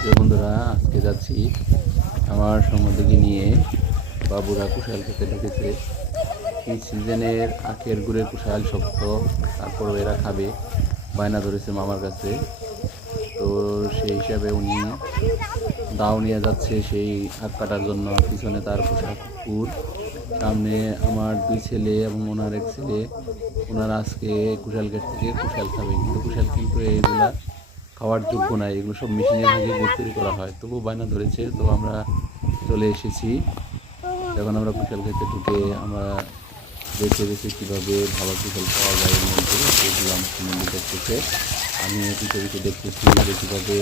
প্রিয় বন্ধুরা, আজকে যাচ্ছি আমার সম্বন্ধীকে নিয়ে বাবুরা কুশাল খেতে ঢুকেছে। এই সিজনের আখের গুড়ের কুশাল শক্ত তারপর এরা খাবে, বায়না ধরেছে মামার কাছে। তো সেই হিসাবে উনি দাও নিয়ে যাচ্ছে সেই আখ কাটার জন্য পিছনে তার পোশাক কুকুর। সামনে আমার দুই ছেলে এবং ওনার এক ছেলে, ওনারা আজকে কুশাল গেট থেকে কুশাল খাবে কিন্তু কুশাল কিন্তু এইগুলা খাওয়ার যোগ্য নয় এগুলো সব মেশিনে থেকে গুড় তৈরি করা হয়। তবু বায়না ধরেছে, তো আমরা চলে এসেছি। যখন আমরা কুশাল খেতে ঢুকে আমরা বেছে বেছে কীভাবে ভালো কুশাল পাওয়া যায় এর মধ্যে সেগুলো আমার সম্বন্ধে দেখতেছে আমি পৃথিবীতে দেখতেছি, যে কীভাবে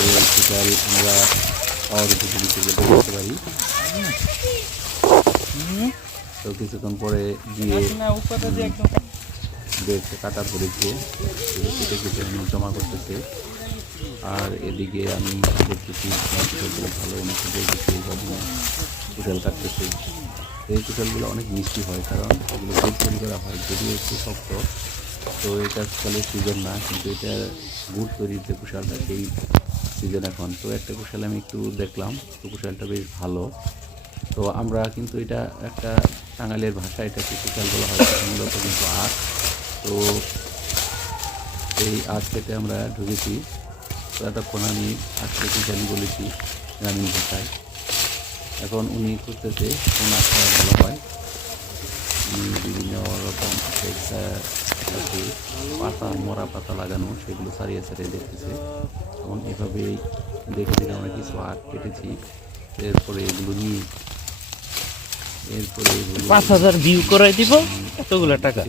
এই কুশাল আমরা পাওয়ার দেখতে পারি। তো কিছুক্ষণ পরে গিয়ে বেছে কাটা ধরেছে কেটে কেটে উনি জমা করতেছে। আর এদিকে আমি দেখতেছি, ভালো মতো দেখতেছি কুশাল কাটতেছে। এই কুশালগুলো অনেক মিষ্টি হয়, কারণ এগুলো তৈরি করা হয়, যদিও একটু শক্ত। তো এটা ফলের সিজন না, কিন্তু এটা গুড় তৈরির যে কুশালটা, সেই সিজন এখন। তো একটা কুশাল আমি একটু দেখলাম, তো কুশালটা বেশ ভালো। তো আমরা কিন্তু এটা একটা টাঙ্গালের ভাষা এটাকে কুশাল বলা হয় মূলত কিন্তু আখ। তো এই আখ খেতে আমরা ঢুকেছি। তো এতক্ষণ আমি আজকে কুশালি বলেছি গ্রামীণ ভাষায় এখন উনি খুঁজতেছে কোন আখটা ভালো হয়। উনি বিভিন্ন রকম পাতা মরা পাতা লাগানো সেগুলো সারিয়ে সারিয়ে দেখতেছে। এবং এভাবেই দেখে দেখে আমরা কিছু আখ কেটেছি। এরপরে এগুলো নিয়ে এরপরে পাঁচ হাজার ভিউ করাই দিব এতগুলা টাকা।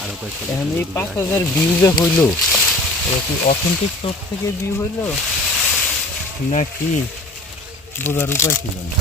কেটে ফেলেছে। আরও কয়েকটা এখন এই পাঁচ হাজার ভিউ যে হইল কি অথেন্টিক তোর থেকে ভিউ হইল নাকি বোঝার উপায় ছিল না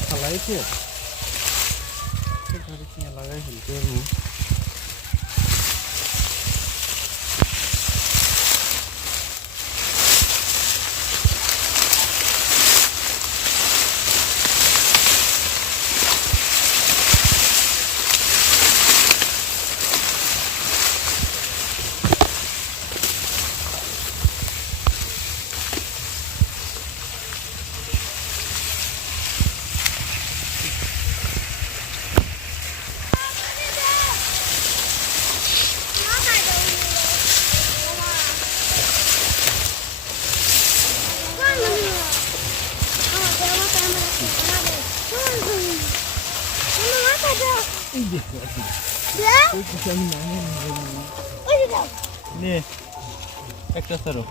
ফালাইছে গাড়ি কিনে লাগাই ফেলতে একটা সারো